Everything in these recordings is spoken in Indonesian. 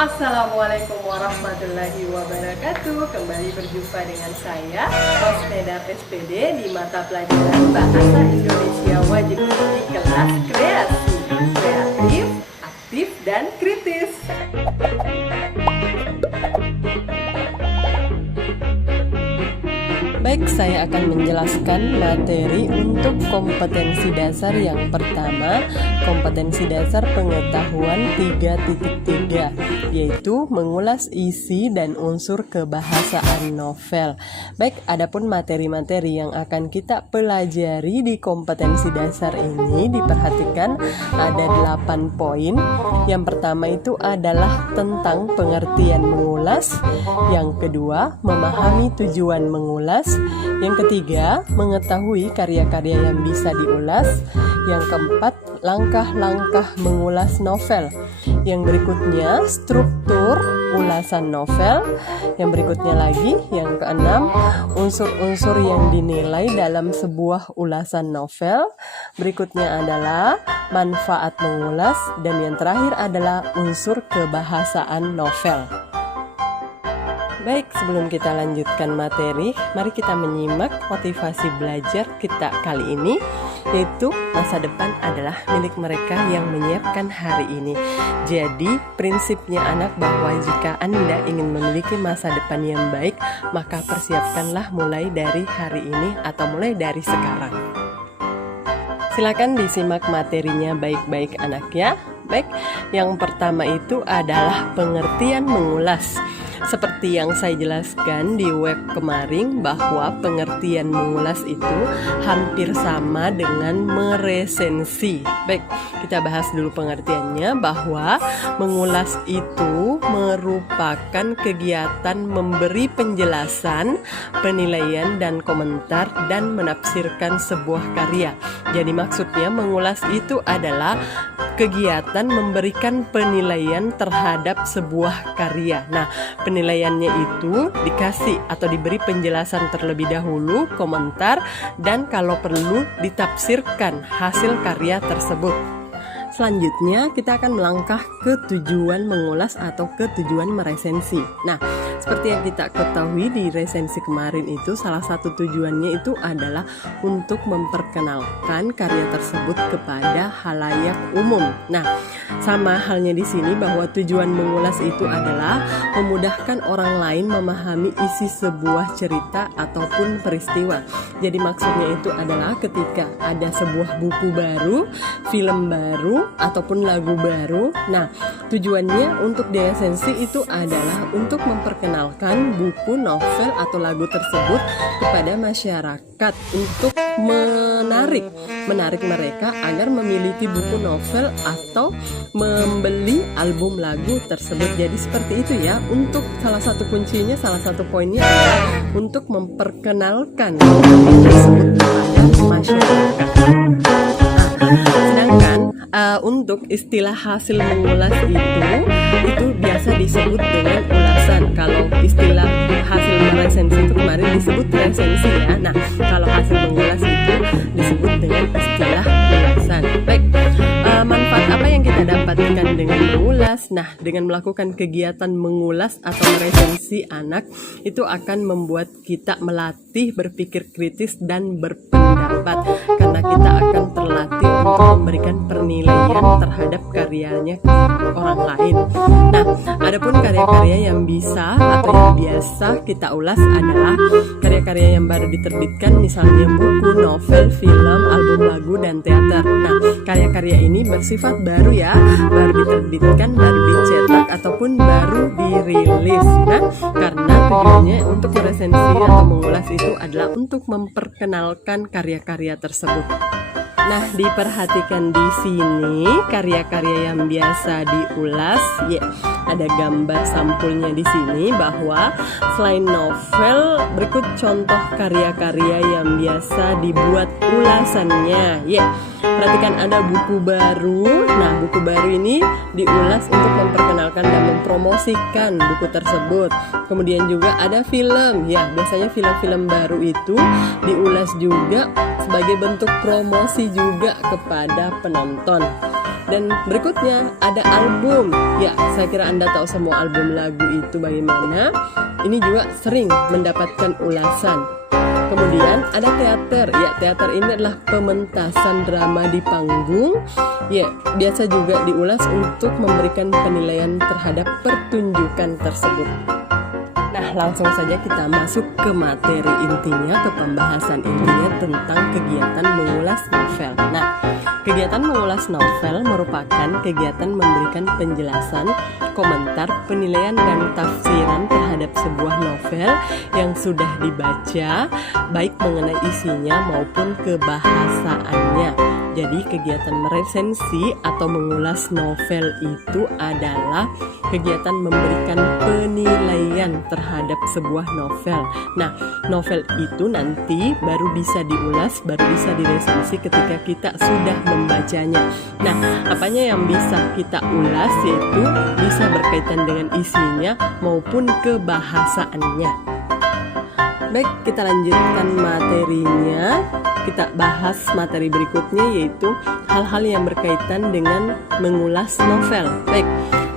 Assalamualaikum warahmatullahi wabarakatuh. Kembali berjumpa dengan saya, Rosneda SPD di mata pelajaran Bahasa Indonesia Wajib di kelas kreasi, kreatif, aktif, dan kritis. Baik, saya akan menjelaskan materi untuk kompetensi dasar yang pertama, kompetensi dasar pengetahuan 3.3, yaitu mengulas isi dan unsur kebahasaan novel. Baik, adapun materi-materi yang akan kita pelajari di kompetensi dasar ini diperhatikan ada 8 poin. Yang pertama itu adalah tentang pengertian mengulas, yang kedua memahami tujuan mengulas, yang ketiga mengetahui karya-karya yang bisa diulas, yang keempat langkah-langkah mengulas novel, yang berikutnya struktur ulasan novel, yang berikutnya lagi yang keenam unsur-unsur yang dinilai dalam sebuah ulasan novel, berikutnya adalah manfaat mengulas, dan yang terakhir adalah unsur kebahasaan novel. Baik, sebelum kita lanjutkan materi, mari kita menyimak motivasi belajar kita kali ini, yaitu masa depan adalah milik mereka yang menyiapkan hari ini. Jadi, prinsipnya anak bahwa jika Anda ingin memiliki masa depan yang baik, maka persiapkanlah mulai dari hari ini atau mulai dari sekarang. Silakan disimak materinya baik-baik anak ya. Baik, yang pertama itu adalah pengertian mengulas. Seperti yang saya jelaskan di web kemarin bahwa pengertian mengulas itu hampir sama dengan meresensi. Baik, kita bahas dulu pengertiannya bahwa mengulas itu merupakan kegiatan memberi penjelasan, penilaian dan komentar dan menafsirkan sebuah karya. Jadi maksudnya mengulas itu adalah kegiatan memberikan penilaian terhadap sebuah karya. Nah, penilaiannya itu dikasih atau diberi penjelasan terlebih dahulu, komentar, dan kalau perlu ditafsirkan hasil karya tersebut. Selanjutnya kita akan melangkah ke tujuan mengulas atau ke tujuan meresensi. Nah, seperti yang kita ketahui di resensi kemarin itu salah satu tujuannya itu adalah untuk memperkenalkan karya tersebut kepada halayak umum. Nah, sama halnya di sini bahwa tujuan mengulas itu adalah memudahkan orang lain memahami isi sebuah cerita ataupun peristiwa. Jadi maksudnya itu adalah ketika ada sebuah buku baru, film baru, ataupun lagu baru. Nah, tujuannya untuk diresensi itu adalah untuk memperkenalkan buku, novel, atau lagu tersebut kepada masyarakat untuk menarik mereka agar memiliki buku novel atau membeli album lagu tersebut. Jadi seperti itu ya. Untuk salah satu kuncinya, salah satu poinnya adalah untuk memperkenalkan karya tersebut kepada masyarakat. Sedangkan untuk istilah hasil mengulas itu biasa disebut dengan ulasan. Kalau istilah hasil meresensi itu kemarin disebut resensi ya. Nah, kalau hasil mengulas itu disebut dengan istilah ulasan. Baik, manfaat apa yang kita dapatkan dengan mengulas? Nah, dengan melakukan kegiatan mengulas atau meresensi anak itu akan membuat kita melatih berpikir kritis dan berpendapat, karena kita akan terlatih untuk memberikan penilaian terhadap karyanya orang lain. Nah, adapun karya-karya yang bisa atau yang biasa kita ulas adalah karya-karya yang baru diterbitkan, misalnya buku, novel, film, album lagu, dan teater. Nah, karya-karya ini bersifat baru ya, baru diterbitkan, baru dicetak, ataupun baru dirilis. Nah, karena tujuannya untuk meresensi atau mengulas itu adalah untuk memperkenalkan karya-karya tersebut. Nah, diperhatikan di sini karya-karya yang biasa diulas, ya, ada gambar sampulnya di sini bahwa selain novel, berikut contoh karya-karya yang biasa dibuat ulasannya. Ya, perhatikan ada buku baru. Nah, buku baru ini diulas untuk memperkenalkan dan mempromosikan buku tersebut. Kemudian juga ada film. Ya, biasanya film-film baru itu diulas juga sebagai bentuk promosi juga kepada penonton. Dan berikutnya ada album. Ya, saya kira Anda tahu semua album lagu itu bagaimana. Ini juga sering mendapatkan ulasan. Kemudian ada teater. Ya, teater ini adalah pementasan drama di panggung. Ya, biasa juga diulas untuk memberikan penilaian terhadap pertunjukan tersebut. Nah, langsung saja kita masuk ke materi intinya, ke pembahasan intinya tentang kegiatan mengulas novel. Nah, kegiatan mengulas novel merupakan kegiatan memberikan penjelasan, komentar, penilaian, dan tafsiran terhadap sebuah novel yang sudah dibaca, baik mengenai isinya maupun kebahasaannya. Jadi kegiatan meresensi atau mengulas novel itu adalah kegiatan memberikan penilaian terhadap sebuah novel. Nah, novel itu nanti baru bisa diulas, baru bisa diresensi ketika kita sudah membacanya. Nah, apanya yang bisa kita ulas yaitu bisa berkaitan dengan isinya maupun kebahasaannya. Baik, kita lanjutkan materinya. Kita bahas materi berikutnya yaitu hal-hal yang berkaitan dengan mengulas novel. Baik,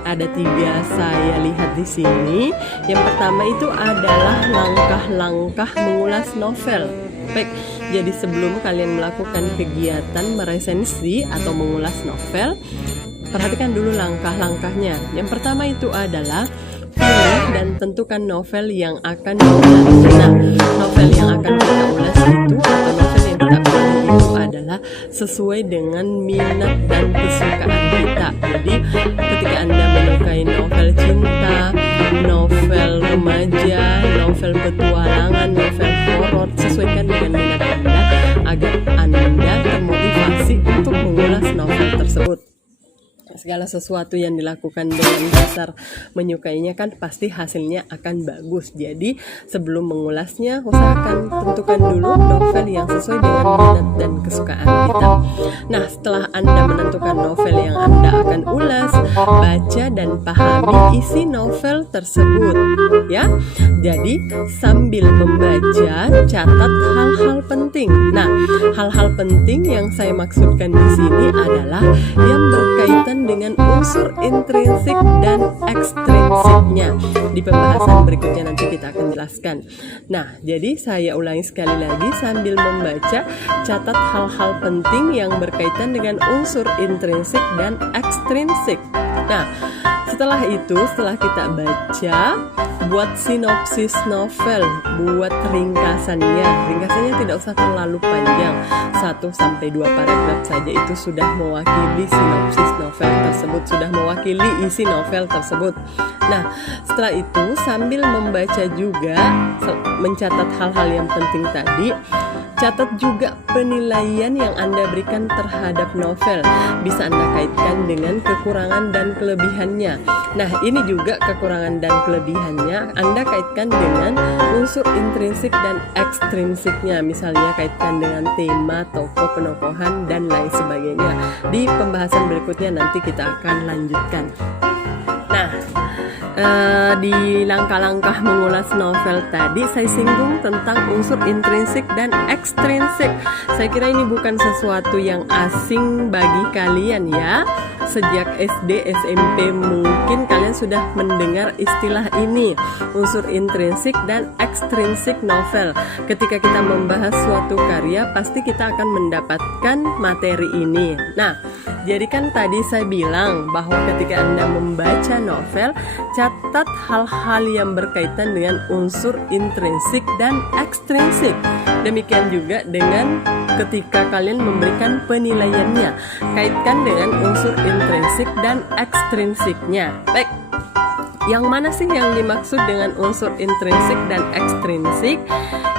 ada 3 saya lihat di sini. Yang pertama itu adalah langkah-langkah mengulas novel. Baik, jadi sebelum kalian melakukan kegiatan meresensi atau mengulas novel, perhatikan dulu langkah-langkahnya. Yang pertama itu adalah pilih dan tentukan novel yang akan diulas. Nah, novel yang akan kita ulas itu atau novel yang kita pilih itu adalah sesuai dengan minat dan kesukaan kita. Jadi, ketika Anda menyukai novel cinta, novel remaja, novel petualangan, novel horor, sesuaikan dengan minat Anda agar Anda termotivasi untuk mengulas novel tersebut. Segala sesuatu yang dilakukan dengan dasar menyukainya kan pasti hasilnya akan bagus. Jadi sebelum mengulasnya usahakan tentukan dulu novel yang sesuai dengan minat dan kesukaan kita. Nah, setelah Anda menentukan novel yang Anda akan ulas, baca dan pahami isi novel tersebut ya. Jadi sambil membaca catat hal-hal penting. Nah, hal-hal penting yang saya maksudkan di sini adalah yang berkaitan dengan unsur intrinsik dan ekstrinsiknya. Di pembahasan berikutnya nanti kita akan jelaskan. Nah, jadi saya ulangi sekali lagi, sambil membaca catat hal-hal penting yang berkaitan dengan unsur intrinsik dan ekstrinsik. Nah, setelah itu, setelah kita baca, buat sinopsis novel, buat ringkasannya. Ringkasannya tidak usah terlalu panjang, 1-2 paragraf saja itu sudah mewakili sinopsis novel tersebut, sudah mewakili isi novel tersebut. Nah, setelah itu sambil membaca juga, mencatat hal-hal yang penting tadi, catat juga penilaian yang Anda berikan terhadap novel. Bisa Anda kaitkan dengan kekurangan dan kelebihannya. Nah, ini juga kekurangan dan kelebihannya Anda kaitkan dengan unsur intrinsik dan ekstrinsiknya. Misalnya kaitkan dengan tema, tokoh, penokohan, dan lain sebagainya. Di pembahasan berikutnya nanti kita akan lanjutkan. Nah, di langkah-langkah mengulas novel tadi saya singgung tentang unsur intrinsik dan ekstrinsik. Saya kira ini bukan sesuatu yang asing bagi kalian ya. Sejak SD, SMP mungkin kalian sudah mendengar istilah ini, unsur intrinsik dan ekstrinsik novel. Ketika kita membahas suatu karya, pasti kita akan mendapatkan materi ini. Nah, jadi kan tadi saya bilang bahwa ketika Anda membaca novel, catat hal-hal yang berkaitan dengan unsur intrinsik dan ekstrinsik. Demikian juga dengan ketika kalian memberikan penilaiannya, kaitkan dengan unsur intrinsik dan ekstrinsiknya. Baik, yang mana sih yang dimaksud dengan unsur intrinsik dan ekstrinsik?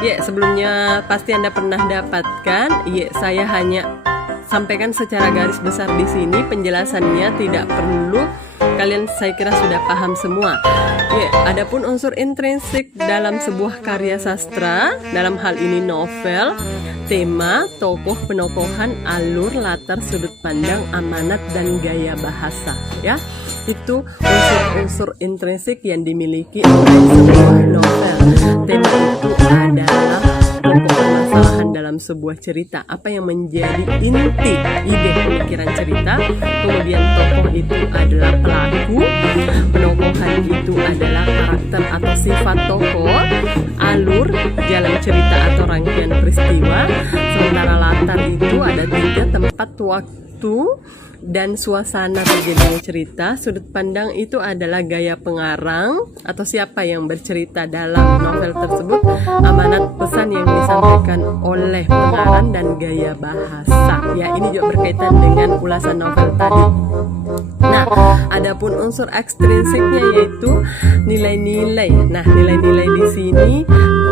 Ya, sebelumnya pasti Anda pernah dapatkan. Ya, saya hanya sampaikan secara garis besar di sini, penjelasannya tidak perlu. Kalian saya kira sudah paham semua. Ya, adapun unsur intrinsik dalam sebuah karya sastra, dalam hal ini novel, tema, tokoh, penokohan, alur, latar, sudut pandang, amanat, dan gaya bahasa. Ya, itu unsur-unsur intrinsik yang dimiliki oleh sebuah novel. Tema itu adalah pokok permasalahan dalam dalam sebuah cerita, apa yang menjadi inti ide pemikiran cerita. Kemudian tokoh itu adalah pelaku, penokohan itu adalah karakter atau sifat tokoh, alur, jalan cerita atau rangkaian peristiwa. Sementara latar itu ada 3: tempat, waktu, dan suasana terjadinya cerita. Sudut pandang itu adalah gaya pengarang atau siapa yang bercerita dalam novel tersebut, amanat pesan yang disampaikan oleh pengarang, dan gaya bahasa. Ya, ini juga berkaitan dengan ulasan novel tadi. Nah, adapun unsur ekstrinsiknya yaitu nilai-nilai. Nah, nilai-nilai di sini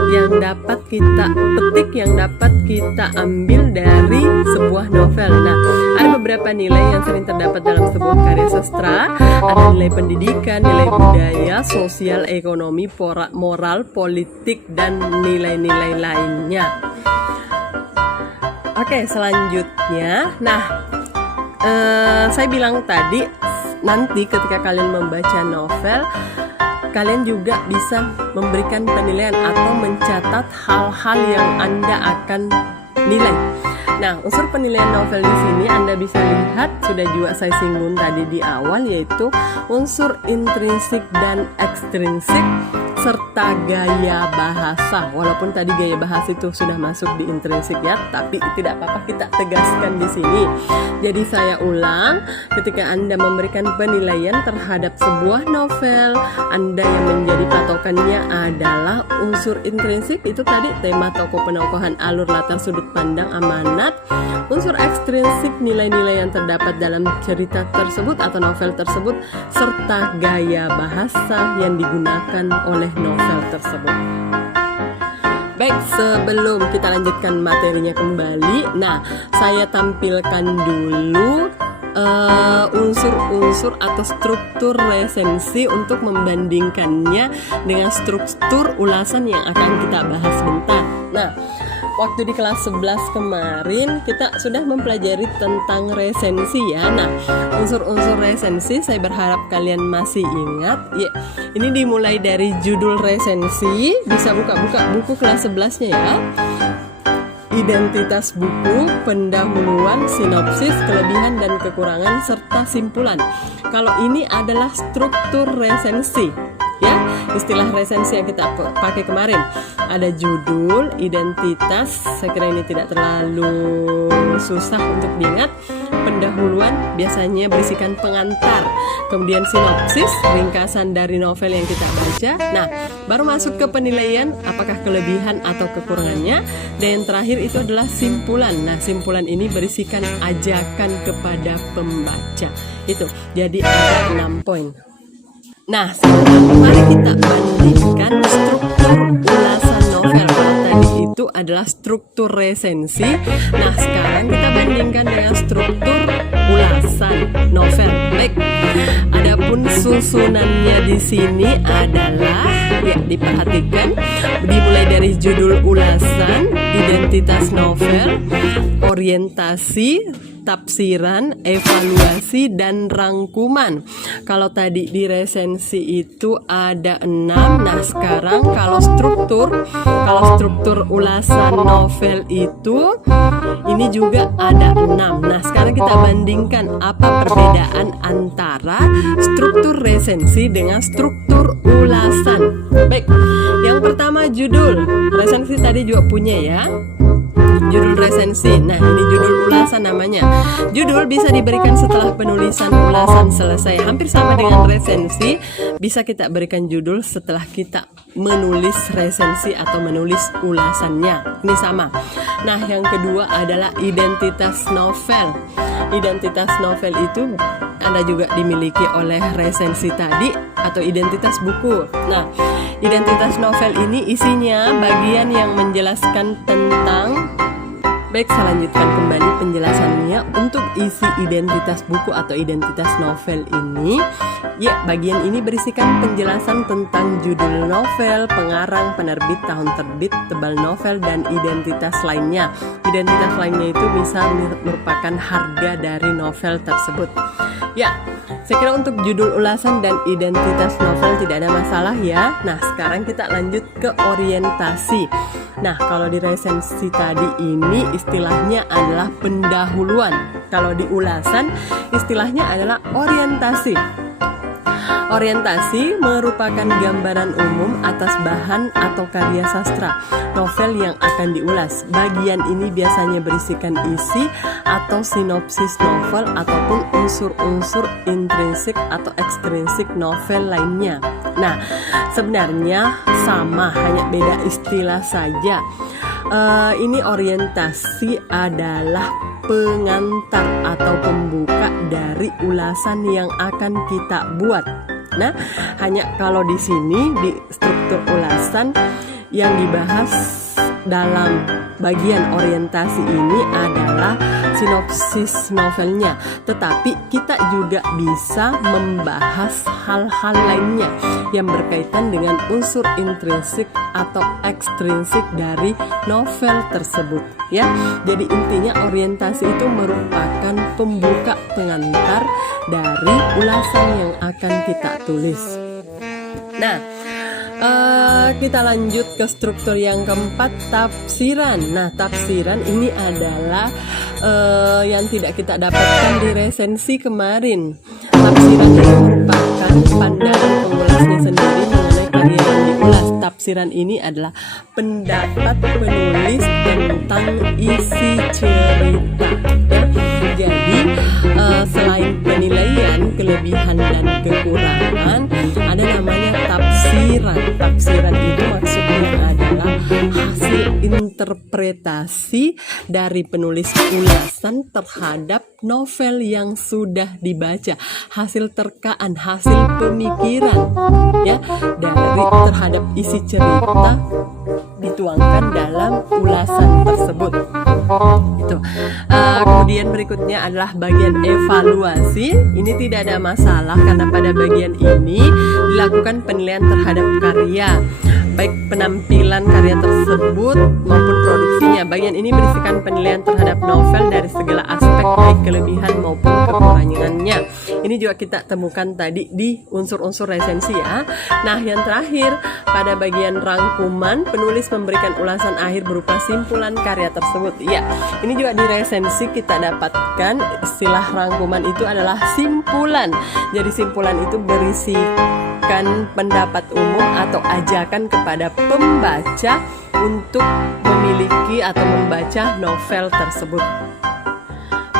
yang dapat kita petik, yang dapat kita ambil dari sebuah novel. Nah, ada beberapa nilai yang sering terdapat dalam sebuah karya sastra. Ada nilai pendidikan, nilai budaya, sosial, ekonomi, moral, politik, dan nilai-nilai lainnya. Oke, selanjutnya. Nah, saya bilang tadi, nanti ketika kalian membaca novel, kalian juga bisa memberikan penilaian atau mencatat hal-hal yang Anda akan nilai. Nah, unsur penilaian novel di sini Anda bisa lihat, sudah juga saya singgung tadi di awal, yaitu unsur intrinsik dan ekstrinsik serta gaya bahasa. Walaupun tadi gaya bahasa itu sudah masuk di intrinsik ya, tapi tidak apa-apa kita tegaskan di sini. Jadi saya ulang, ketika Anda memberikan penilaian terhadap sebuah novel, Anda yang menjadi patokannya adalah unsur intrinsik, itu tadi tema, tokoh, penokohan, alur, latar, sudut pandang, amanat. Unsur ekstrinsik, nilai-nilai yang terdapat dalam cerita tersebut atau novel tersebut, serta gaya bahasa yang digunakan oleh novel tersebut. Baik, sebelum kita lanjutkan materinya kembali, nah, saya tampilkan dulu unsur-unsur atau struktur resensi untuk membandingkannya dengan struktur ulasan yang akan kita bahas sebentar. Nah, waktu di kelas 11 kemarin kita sudah mempelajari tentang resensi ya. Nah, unsur-unsur resensi saya berharap kalian masih ingat ya. Ini dimulai dari judul resensi, bisa buka-buka buku kelas 11-nya ya. Identitas buku, pendahuluan, sinopsis, kelebihan dan kekurangan, serta simpulan. Kalau ini adalah struktur resensi ya, istilah resensi yang kita pakai kemarin. Ada judul, identitas, saya kira ini tidak terlalu susah untuk diingat. Pendahuluan biasanya berisikan pengantar, kemudian sinopsis, ringkasan dari novel yang kita baca. Nah, baru masuk ke penilaian, apakah kelebihan atau kekurangannya, dan yang terakhir itu adalah simpulan. Nah, simpulan ini berisikan ajakan kepada pembaca. Itu, jadi ada 6 poin. Nah, sekarang mari kita bandingkan struktur ulasan novel. Kalau tadi itu adalah struktur resensi, nah sekarang kita bandingkan dengan struktur ulasan novel. Baik, adapun susunannya di sini adalah, ya diperhatikan, dimulai dari judul ulasan, identitas novel, orientasi, tafsiran, evaluasi, dan rangkuman. Kalau tadi di resensi itu ada 6. Nah, sekarang kalau struktur ulasan novel itu ini juga ada 6. Nah, sekarang kita bandingkan apa perbedaan antara struktur resensi dengan struktur ulasan. Baik, yang pertama judul. Resensi tadi juga punya ya, judul resensi. Nah, ini judul ulasan namanya. Judul bisa diberikan setelah penulisan ulasan selesai. Hampir sama dengan resensi, bisa kita berikan judul setelah kita menulis resensi atau menulis ulasannya. Ini sama. Nah, yang kedua adalah identitas novel. Identitas novel itu Anda juga dimiliki oleh resensi tadi atau identitas buku. Nah, identitas novel ini isinya bagian yang menjelaskan tentang. Baik, saya lanjutkan kembali penjelasannya. Untuk isi identitas buku atau identitas novel ini, ya, bagian ini berisikan penjelasan tentang judul novel, pengarang, penerbit, tahun terbit, tebal novel, dan identitas lainnya. Identitas lainnya itu bisa merupakan harga dari novel tersebut. Ya, saya kira untuk judul ulasan dan identitas novel tidak ada masalah ya. Nah, sekarang kita lanjut ke orientasi. Nah, kalau di resensi tadi ini istilahnya adalah pendahuluan. Kalau di ulasan istilahnya adalah orientasi. Orientasi merupakan gambaran umum atas bahan atau karya sastra, novel yang akan diulas. Bagian ini biasanya berisikan isi atau sinopsis novel ataupun unsur-unsur intrinsik atau ekstrinsik novel lainnya. Nah, sebenarnya sama, hanya beda istilah saja. Ini orientasi adalah pengantar atau pembuka dari ulasan yang akan kita buat. Nah, hanya kalau di sini di struktur ulasan yang dibahas dalam bagian orientasi ini adalah sinopsis novelnya, tetapi kita juga bisa membahas hal-hal lainnya yang berkaitan dengan unsur intrinsik atau ekstrinsik dari novel tersebut, ya. Jadi intinya orientasi itu merupakan pembuka pengantar dari ulasan yang akan kita tulis. Nah, kita lanjut ke struktur yang keempat, tafsiran. Nah, tafsiran ini adalah yang tidak kita dapatkan di resensi kemarin. Tafsiran ini merupakan pandangan pengulasnya sendiri mengenai karya yang diulas. Tafsiran ini adalah pendapat penulis tentang isi cerita. Ya. Jadi selain penilaian kelebihan dan kekurangan, ada namanya tafsiran. Tafsiran itu maksudnya adalah hasil interpretasi dari penulis ulasan terhadap novel yang sudah dibaca, hasil terkaan, hasil pemikiran, ya, dari terhadap isi cerita dituangkan dalam ulasan tersebut. Itu. Kemudian berikutnya adalah bagian evaluasi. Ini tidak ada masalah karena pada bagian ini dilakukan penilaian terhadap karya, baik penampilan karya tersebut maupun produksinya. Bagian ini berisikan penilaian terhadap novel dari segala aspek, baik kelebihan maupun kekurangannya. Ini juga kita temukan tadi di unsur-unsur resensi, ya. Nah, yang terakhir pada bagian rangkuman, penulis memberikan ulasan akhir berupa simpulan karya tersebut. Ya, ini juga di resensi kita dapatkan istilah rangkuman itu adalah simpulan. Jadi simpulan itu berisikan pendapat umum atau ajakan kepada pembaca untuk memiliki atau membaca novel tersebut.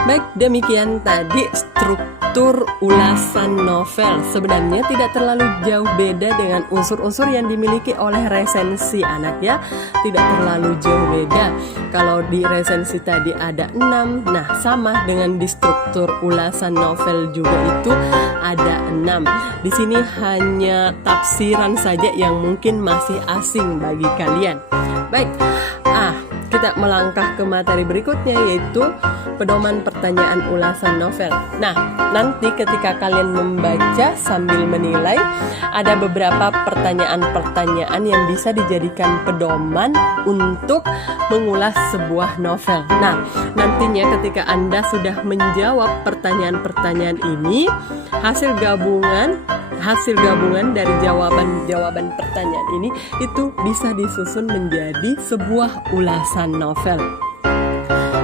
Baik, demikian tadi struktur ulasan novel. Sebenarnya tidak terlalu jauh beda dengan unsur-unsur yang dimiliki oleh resensi, anak, ya. Tidak terlalu jauh beda. Kalau di resensi tadi ada 6, nah sama dengan di struktur ulasan novel juga itu ada 6. Di sini hanya tafsiran saja yang mungkin masih asing bagi kalian. Baik, kita melangkah ke materi berikutnya, yaitu pedoman pertanyaan ulasan novel. Nah, nanti ketika kalian membaca sambil menilai, ada beberapa pertanyaan-pertanyaan yang bisa dijadikan pedoman untuk mengulas sebuah novel. Nah, nantinya ketika Anda sudah menjawab pertanyaan-pertanyaan ini, hasil gabungan dari jawaban-jawaban pertanyaan ini itu bisa disusun menjadi sebuah ulasan novel.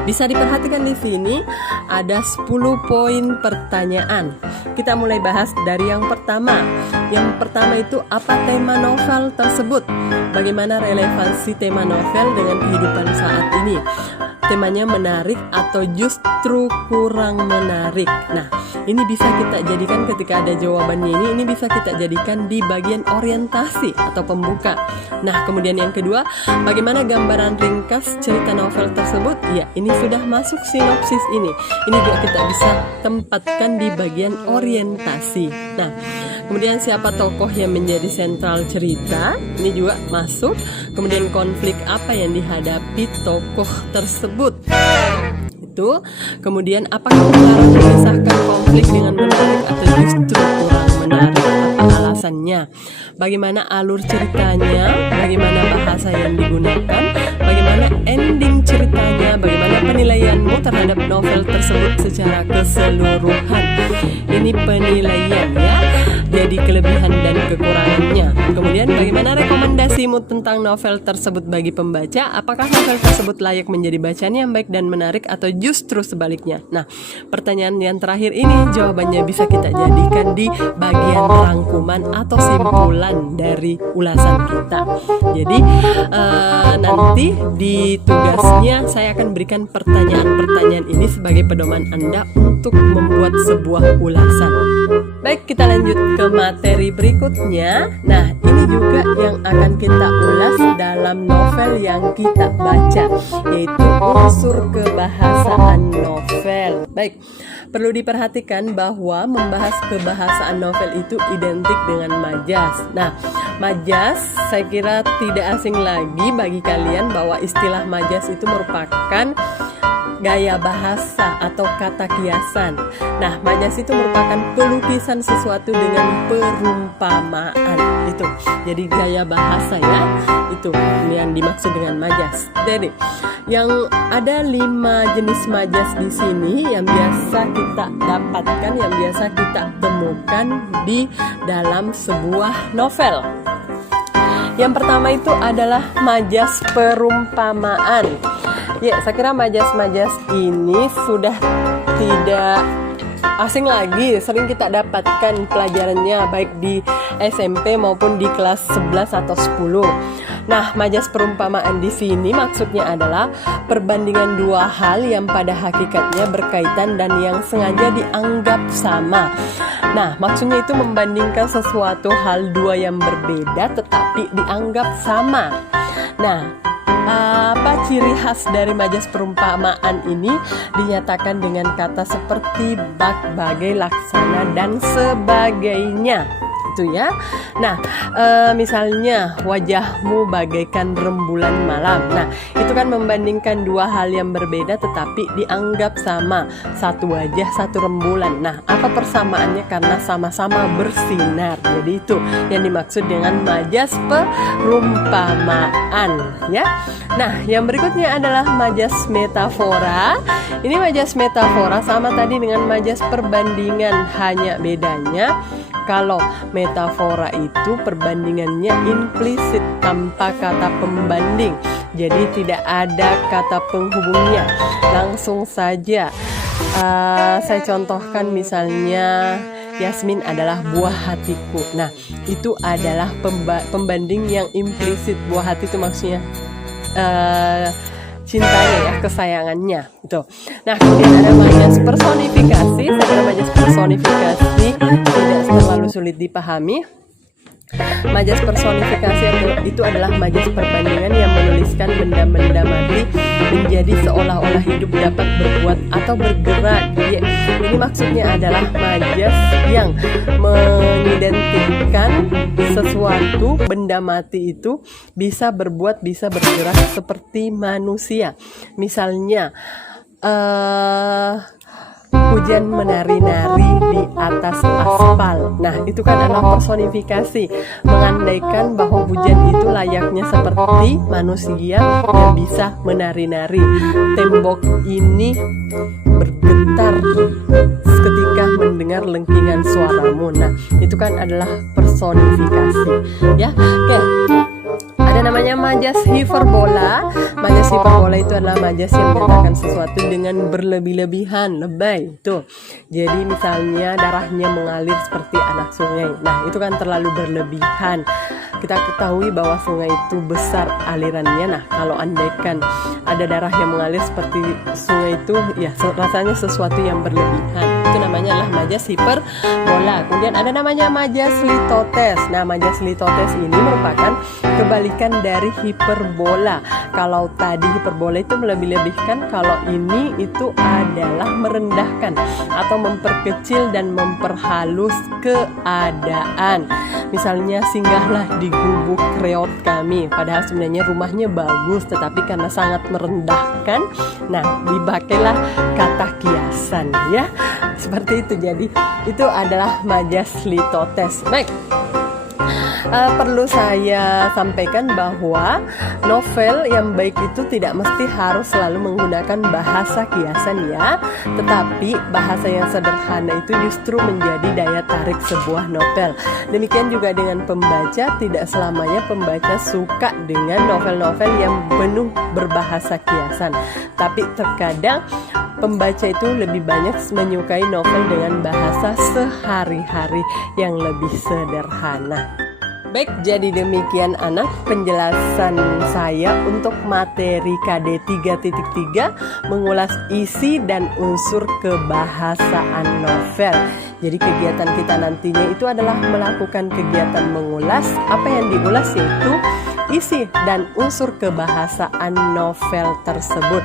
Bisa diperhatikan di sini ada 10 poin pertanyaan. Kita mulai bahas dari yang pertama. Yang pertama itu apa tema novel tersebut? Bagaimana relevansi tema novel dengan kehidupan saat ini? Temanya menarik atau justru kurang menarik? Nah, ini bisa kita jadikan ketika ada jawabannya ini bisa kita jadikan di bagian orientasi atau pembuka. Nah, kemudian yang kedua, bagaimana gambaran ringkas cerita novel tersebut? Ya, ini sudah masuk sinopsis ini. Ini juga kita bisa tempatkan di bagian orientasi. Nah, kemudian siapa tokoh yang menjadi sentral cerita? Ini juga masuk. Kemudian konflik apa yang dihadapi tokoh tersebut? Itu. Kemudian apakah pengarang memisahkan konflik dengan menarik atau justru kurang menarik? Apa alasannya? Bagaimana alur ceritanya? Bagaimana bahasa yang digunakan? Bagaimana ending ceritanya? Bagaimana penilaianmu terhadap novel tersebut secara keseluruhan? Ini penilaian, ya. Jadi menjadi kelebihan dan kekurangannya. Kemudian bagaimana rekomendasimu tentang novel tersebut bagi pembaca? Apakah novel tersebut layak menjadi bacaan yang baik dan menarik atau justru sebaliknya? Nah, pertanyaan yang terakhir ini jawabannya bisa kita jadikan di bagian rangkuman atau simpulan dari ulasan kita. Jadi nanti di tugasnya saya akan berikan pertanyaan-pertanyaan ini sebagai pedoman Anda untuk membuat sebuah ulasan. Baik, kita lanjut ke materi berikutnya. Nah, ini juga yang akan kita ulas dalam novel yang kita baca, yaitu unsur kebahasaan novel. Baik, perlu diperhatikan bahwa membahas kebahasaan novel itu identik dengan majas. Nah, majas saya kira tidak asing lagi bagi kalian bahwa istilah majas itu merupakan gaya bahasa atau kata kiasan. Nah, majas itu merupakan pelukisan sesuatu dengan perumpamaan. Itu jadi gaya bahasa ya, itu yang dimaksud dengan majas. Jadi yang ada 5 jenis majas di sini yang biasa kita dapatkan, yang biasa kita temukan di dalam sebuah novel. Yang pertama itu adalah majas perumpamaan. Ya, saya kira majas-majas ini sudah tidak asing lagi, sering kita dapatkan pelajarannya baik di SMP maupun di kelas 11 atau 10. Nah, majas perumpamaan di sini maksudnya adalah perbandingan dua hal yang pada hakikatnya berkaitan dan yang sengaja dianggap sama. Nah, maksudnya itu membandingkan sesuatu hal dua yang berbeda tetapi dianggap sama. Nah, apa ciri khas dari majas perumpamaan ini? Dinyatakan dengan kata seperti bak, bagai, laksana, dan sebagainya. Itu ya. Nah, misalnya wajahmu bagaikan rembulan malam. Nah, itu kan membandingkan dua hal yang berbeda tetapi dianggap sama. Satu wajah, satu rembulan. Nah, apa persamaannya? Karena sama-sama bersinar. Jadi itu yang dimaksud dengan majas perumpamaan, ya. Nah, yang berikutnya adalah majas metafora. Ini majas metafora sama tadi dengan majas perbandingan, hanya bedanya kalau metafora itu perbandingannya implisit tanpa kata pembanding. Jadi tidak ada kata penghubungnya. Langsung saja saya contohkan misalnya Yasmin adalah buah hatiku. Nah, itu adalah pembanding yang implisit. Buah hati itu maksudnya cintanya ya, kesayangannya gitu. Nah, kemudian ada majas personifikasi. Saya kira majas personifikasi tidak terlalu sulit dipahami. Majas personifikasi itu adalah majas perbandingan yang menuliskan benda-benda mati menjadi seolah-olah hidup, dapat berbuat atau bergerak. Ya, ini maksudnya adalah majas yang mengidentikan sesuatu benda mati itu bisa berbuat, bisa bergerak seperti manusia. Misalnya hujan menari-nari di atas aspal. Nah, itu kan adalah personifikasi, mengandaikan bahwa hujan itu layaknya seperti manusia yang bisa menari-nari. Tembok ini bergetar ketika mendengar lengkingan suaramu. Nah, itu kan adalah personifikasi, ya. Oke. Ada namanya majas hiperbola. Majas hiperbola itu adalah majas yang menyatakan sesuatu dengan berlebih-lebihan, lebay. Tuh. Jadi misalnya darahnya mengalir seperti anak sungai. Nah, itu kan terlalu berlebihan. Kita ketahui bahwa sungai itu besar alirannya. Nah, kalau andaikan ada darah yang mengalir seperti sungai itu, ya rasanya sesuatu yang berlebihan. Itu namanya adalah majas hiperbola. Kemudian ada namanya majas litotes. Nah, majas litotes ini merupakan kebalikan dari hiperbola. Kalau tadi hiperbola itu melebih-lebihkan, kalau ini itu adalah merendahkan atau memperkecil dan memperhalus keadaan. Misalnya, singgahlah di gubuk reot kami, padahal sebenarnya rumahnya bagus, tetapi karena sangat merendahkan, nah dipakailah kata kiasan, ya. Seperti itu. Jadi itu adalah majas litotes. Baik. perlu saya sampaikan bahwa novel yang baik itu tidak mesti harus selalu menggunakan bahasa kiasan ya, tetapi bahasa yang sederhana itu justru menjadi daya tarik sebuah novel. Demikian juga dengan pembaca, tidak selamanya pembaca suka dengan novel-novel yang penuh berbahasa kiasan, tapi terkadang pembaca itu lebih banyak menyukai novel dengan bahasa sehari-hari yang lebih sederhana. Baik, jadi demikian anak penjelasan saya untuk materi KD 3.3 mengulas isi dan unsur kebahasaan novel. Jadi kegiatan kita nantinya itu adalah melakukan kegiatan mengulas apa yang diulas, yaitu isi dan unsur kebahasaan novel tersebut.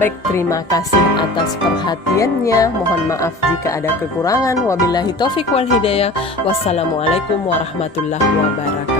Baik, terima kasih atas perhatiannya. Mohon maaf jika ada kekurangan. Wabillahi taufiq wal hidayah. Wassalamualaikum warahmatullahi wabarakatuh.